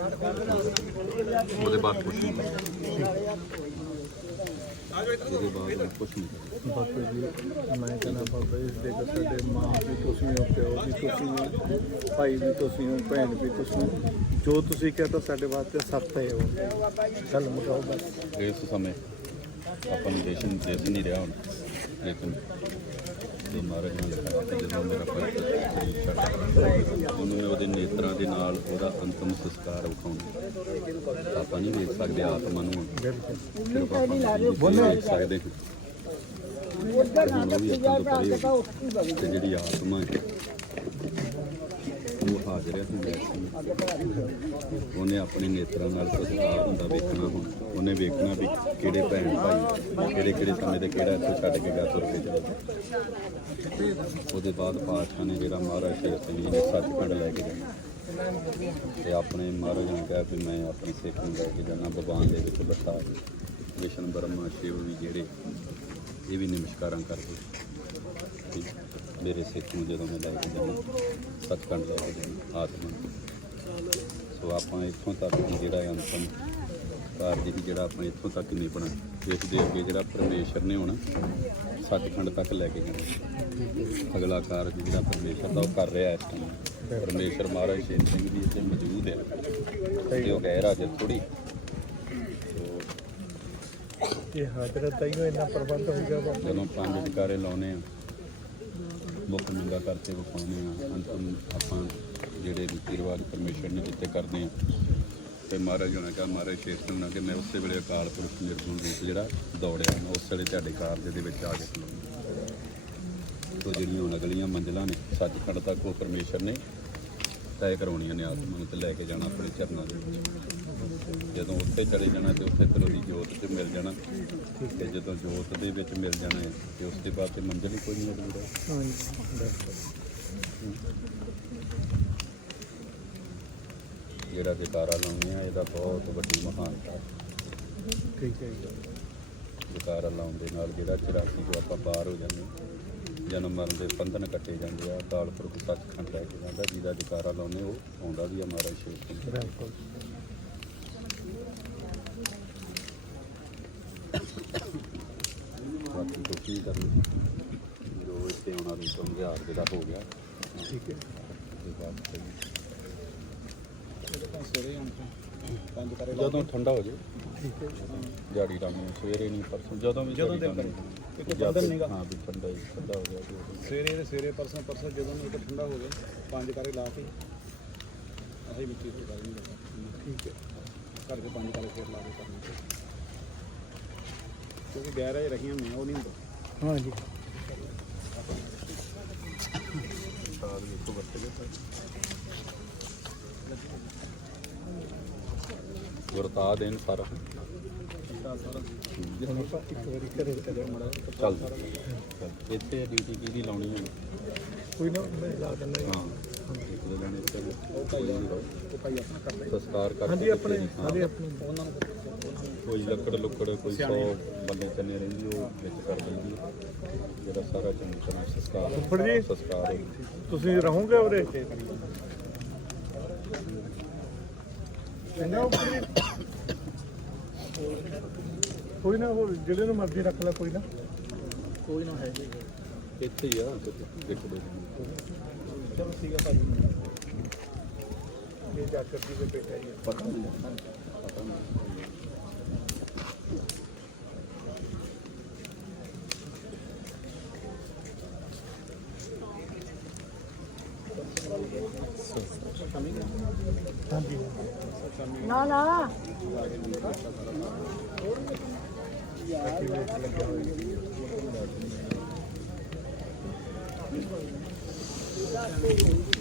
ਉਹਦੇ ਬਾਅਦ ਕੁਛ ਨਹੀਂ। ਉਹਦੇ ਬਾਅਦ ਕੁਛ ਨਹੀਂ। ਬਾਪੂ ਜੀ ਮੈਂ ਕਹਿੰਦਾ ਬਾਬਾ ਜੀ ਦੇਖ ਸਾਡੇ ਮਾਂ ਵੀ ਤੁਸੀਂ ਹੋ ਪਿਓ ਵੀ ਤੁਸੀਂ ਹੋ ਭਾਈ ਵੀ ਤੁਸੀਂ ਹੋ ਭੈਣ ਵੀ ਤੁਸੀਂ ਹੋ ਜੋ ਤੁਸੀਂ ਕਹਤਾ ਸਾਡੇ ਵਾਸਤੇ ਸੱਤ ਹੈ ਉਹ। ਗੱਲ ਮੁਕਾਓ ਬਸ। ਇਸ ਸਮੇਂ ਆਪਾਂ ਨੂੰ ਦੇਸ਼ ਨੂੰ ਦੇਸ਼ ਨਹੀਂ ਰਿਹਾ ਹੁਣ। ਲੇਕਿਨ ਜੋ ਮਹਾਰਾਜ ਨੇ ਲਿਖਿਆ ਕਿ ਜਦੋਂ ਮੇਰਾ ਪੁੱਤ ਨੇਤਰਾਂ ਦੇ ਨਾਲ ਉਹਦਾ ਅੰਤਮ ਸੰਸਕਾਰ ਵਿਖਾਉਣਾ। ਆਪਾਂ ਨਹੀਂ ਵੇਖ ਸਕਦੇ ਆਤਮਾ ਨੂੰ ਸਿਰਫ ਆਪਾਂ ਨਹੀਂ ਵੇਖ ਸਕਦੇ ਹੋ। ਤੇ ਜਿਹੜੀ ਆਤਮਾ ਹੈ ਉਹ ਹਾਜ਼ਰ ਹੈ। ਉਹਨੇ ਆਪਣੇ ਨੇਤਰਾਂ ਨਾਲ ਸੰਸਕਾਰ ਹੁੰਦਾ ਵੇਖਣਾ ਹੁਣ। ਉਹਨੇ ਵੇਖਣਾ ਵੀ ਕਿਹੜੇ ਭੈਣ ਭਾਈ ਕਿਹੜੇ ਕਿਹੜੇ ਸਮੇਂ ਦੇ ਕਿਹੜਾ ਇੱਥੋਂ ਛੱਡ ਕੇ ਗਿਆ ਤੁਰ ਕੇ ਚਲਾ ਉਹਦੇ ਬਾਅਦ ਪਾਤਸ਼ਾਹ ਨੇ ਜਿਹੜਾ ਮਹਾਰਾਜ ਸ਼ੇਰ ਸਿੰਘ ਜੀ ਨੇ ਸੱਚਖੰਡ ਲੈ ਕੇ ਜਾਣਾ ਤੇ ਆਪਣੇ ਮਹਾਰਾਜ ਨੇ ਕਿਹਾ ਵੀ ਮੈਂ ਆਪਣੀ ਸਿੱਖ ਨੂੰ ਲੈ ਕੇ ਜਾਣਾ ਭਗਵਾਨ ਦੇ ਵਿੱਚ ਬਸਾ ਵਿਸ਼ਨ ਬ੍ਰਹਮਾ, ਸ਼ਿਵ ਵੀ ਜਿਹੜੇ, ਇਹ ਵੀ ਨਮਸਕਾਰਾਂ ਕਰਦੇ ਮੇਰੇ ਸਿੱਖ ਨੂੰ ਜਦੋਂ ਮੈਂ ਲੈ ਕੇ ਜਾਣਾ ਸੱਚਖੰਡ ਲੈ ਕੇ ਜਾਣਾ ਆਤਮਾ ਸੋ ਆਪਾਂ ਇੱਥੋਂ ਤੱਕ ਜਿਹੜਾ ਹੈ ਅੰਤਮ ਕਾਰਜ ਵੀ ਜਿਹੜਾ ਆਪਾਂ ਇੱਥੋਂ ਤੱਕ ਨਹੀਂ ਬਣਾ, ਇਸ ਦੇ ਅੱਗੇ ਜਿਹੜਾ ਪਰਮੇਸ਼ਰ ਨੇ ਹੋਣਾ ਸੱਚਖੰਡ ਤੱਕ ਲੈ ਕੇ ਜਾਣਾ। ਅਗਲਾ ਕਾਰਜ ਜਿਹੜਾ ਪਰਮੇਸ਼ਰ ਦਾ ਉਹ ਕਰ ਰਿਹਾ ਇਸ ਟਾਈਮ ਪਰਮੇਸ਼ਰ ਮਹਾਰਾਜ ਸ਼ੇਰ ਸਿੰਘ ਜੀ ਇੱਥੇ ਮੌਜੂਦ ਹੈ। ਤੇ ਉਹ ਗੈਰ ਹਾਜ਼ਰ ਥੋੜੀ ਇਹ ਹਾਜ਼ਰ ਤਾਈਓ ਇੰਨਾ ਪ੍ਰਬੰਧ ਹੋ ਗਿਆ ਬਾਪੂ ਜਦੋਂ ਪੰਜ ਅਧਿਕਾਰੇ ਲਾਉਨੇ ਆ ਮੁੱਖ ਮੰਗਾ ਕਰਕੇ ਵਿਖਾਉਨੇ ਆ ਅੰਤਮ ਆਪਾਂ ਜਿਹੜੇ ਰੀਤੀ ਰਿਵਾਜ ਪਰਮੇਸ਼ਰ ਨੇ ਜਿੱਤੇ ਕਰਦੇ ਆ ਤੇ ਮਹਾਰਾਜ ਹੋਣਾ ਕਹਾ ਮਹਾਰਾਜ ਸ਼ੇਰ ਸਿੰਘ ਨੇ ਕਿ ਮੈਂ ਉਸੇ ਵੇਲੇ ਅਕਾਲ ਪੁਰਖ ਨਿਰਗੁਣ ਰੂਪ ਜਿਹੜਾ ਦੌੜਿਆ ਮੈਂ ਉਸ ਵੇਲੇ ਤੁਹਾਡੇ ਕਾਰਜ ਦੇ ਵਿੱਚ ਆ ਕੇ ਖਲੋਣਾ ਤੋ ਜਿਹੜੀਆਂ ਹੁਣ ਅਗਲੀਆਂ ਮੰਜ਼ਲਾਂ ਨੇ ਸੱਚਖੰਡ ਤੱਕ ਉਹ ਪਰਮੇਸ਼ਰ ਨੇ ਤੈਅ ਕਰਾਉਣੀਆਂ ਨੇ ਆਤਮਾ ਨੂੰ ਤੇ ਲੈ ਕੇ ਜਾਣਾ ਆਪਣੇ ਚਰਨਾਂ ਦੇ ਵਿੱਚ ਜਦੋਂ ਉੱਥੇ ਚਲੇ ਜਾਣਾ ਤੇ ਉੱਥੇ ਫਿਰ ਉਹਦੀ ਜੋਤ ਤੇ ਮਿਲ ਜਾਣਾ ਤੇ ਜਦੋਂ ਜੋਤ ਦੇ ਵਿੱਚ ਮਿਲ ਜਾਣਾ ਹੈ ਤੇ ਉਸ ਦੇ ਬਾਅਦ ਤੇ ਮੰਜ਼ਿਲ ਹੀ ਕੋਈ ਨਹੀਂ ਅਗਲੀ ਹਾਂਜੀ। ਜਿਹੜਾ ਜਕਾਰਾ ਲਾਉਂਦੇ ਆ ਇਹਦਾ ਬਹੁਤ ਵੱਡੀ ਮਹਾਨਤਾ ਹੈ। ਠੀਕ ਹੈ ਜੀ ਜਕਾਰਾ ਲਾਉਣ ਦੇ ਨਾਲ ਜਿਹੜਾ 84 ਤੋਂ ਆਪਾਂ ਪਾਰ ਹੋ ਜਾਂਦੇ ਹਾਂ। ਜਨਮ ਮਰਨ ਦੇ ਬੰਧਨ ਕੱਟੇ ਜਾਂਦੇ ਆ ਅਕਾਲ ਪੁਰਖ ਸੱਚਖੰਡ ਲੈ ਕੇ ਜਾਂਦਾ ਜਿਹਦਾ ਜਕਾਰਾ ਲਾਉਂਦੇ ਉਹ ਆਉਂਦਾ ਵੀ ਆ ਮਹਾਰਾਜ ਸ਼ੇਰ ਸਿੰਘ ਬਿਲਕੁਲ। ਬਾਕੀ ਕੁਛ ਨਹੀਂ ਕਰਨੀ ਜੋ ਇੱਥੇ ਆਉਣਾ ਵੀ ਤੋਂ ਵਿਹਾਰ ਜਿਹੜਾ ਹੋ ਗਿਆ ਠੀਕ ਹੈ। ਤੇ ਬਾਅਦ ਹੁਣ ਪੰਜ ਕਰੇ ਜਦੋਂ ਠੰਡਾ ਹੋ ਜੇ। ਠੀਕ ਹੈ ਦਿਹਾੜੀ ਰਾਮੀ ਸਵੇਰੇ ਨਹੀਂ ਪਰਸੋਂ ਜਦੋਂ ਵੀ ਜਦੋਂ ਦਿਹਾੜੀ ਦਿਨ ਰਾਮੀ। ਕੋਈ ਜਾਂ ਬੰਧਨ ਫਿਰ- ਨੀਗਾ। ਹਾਂ ਵੀ ਠੰਡਾ ਹੀ ਠੰਡਾ ਹੋ ਗਿਆ ਤੇ ਉਦੋਂ- ਸਵੇਰੇ ਦੇ ਸਵੇਰੇ ਪਰਸੋਂ ਪਰਸੋਂ ਜਦੋਂ ਇੱਕ ਠੰਡਾ ਹੋ ਗਿਆ ਪੰਜ ਕਰੇ ਲਾ ਕੇ। ਅਸੀਂ ਵਿੱਚ ਹੀ ਕਰ ਨਹੀਂ ਠੀਕ ਹੈ। ਦੇ ਪੰਜ ਕਰੇ ਫੇਰ ਲਾ ਕੇ ਕਰਨਾ ਕਿਉਂਕਿ ਗੈਰ ਰਹੀਆਂ ਹੁੰਦੀਆਂ ਉਹ ਨਹੀਂ ਹੁੰਦਾ। ਹਾਂਜੀ ਸਾਲ ਵੇਖੋ ਵਰਤੇ ਗਏ ਵਰਤਾ ਦੇਣ ਸਾਰਾ। ਚਲੇ। ਚੱਲ। ਇੱਥੇ ਡਿਊਟੀ ਕਿਹਦੀ ਲਾਉਣੀ ਹੈ। ਕੋਈ ਨਾ ਮੈਂ ਲਾ ਦਿੰਦਾ। ਹਾਂ। ਇੱਕ ਦੋ ਜਣੇ ਇੱਥੇ ਕੋਈ ਨਹੀਂ ਰਹੋ। ਉਹ ਭਾਈ ਆਪਣਾ ਕਰਦੇ ਸੰਸਕਾਰ ਕਰਕੇ ਹਾਂਜੀ ਆਪਣੇ ਹਾਂ। ਸਾਰੇ ਆਪਣੇ। ਉਹਨਾਂ ਨੂੰ ਕੋਈ ਲੱਕੜ ਲੁੱਕੜ ਕੋਈ ਸੌ ਬੰਦੇ ਚੰਨੇ ਰਹਿੰਦੀ ਉਹ ਵਿੱਚ ਕਰ ਦਿੰਦੀ। ਹੈ। ਜਿਹੜਾ ਸਾਰਾ ਚੰਗੀ ਤਰ੍ਹਾਂ ਸੰਸਕਾਰ। ਫੁੱਫੜ ਜੀ। ਸੰਸਕਾਰ ਹੋ ਤੁਸੀਂ ਰਹੋਗੇ ਉਰੇ? ਚੰਗਾ ਉੱਪਰ ਜੀ ਕੋਈ ਨਾ ਹੋਰ ਜਿਹੜੇ ਨੂੰ ਮਰਜ਼ੀ ਰੱਖ ਲੈ ਕੋਈ ਨਾ। ਕੋਈ ਨਾ ਹੈ ਇੱਥੇ ਹੀ ਆ ਇੱਕ ਦੋ ਦਿਨ। ਚਲੋ ਠੀਕ ਹੈ ਭਾਜੀ। ਇਹ ਜਾਕਰ ਜੀ ਦੇ ਬੇਟਾ ਜੀ। ਪਤਾ ਨਹੀਂ। ਪਤਾ ਨਹੀਂ ਨਾ ਨਾ ਠੀਕ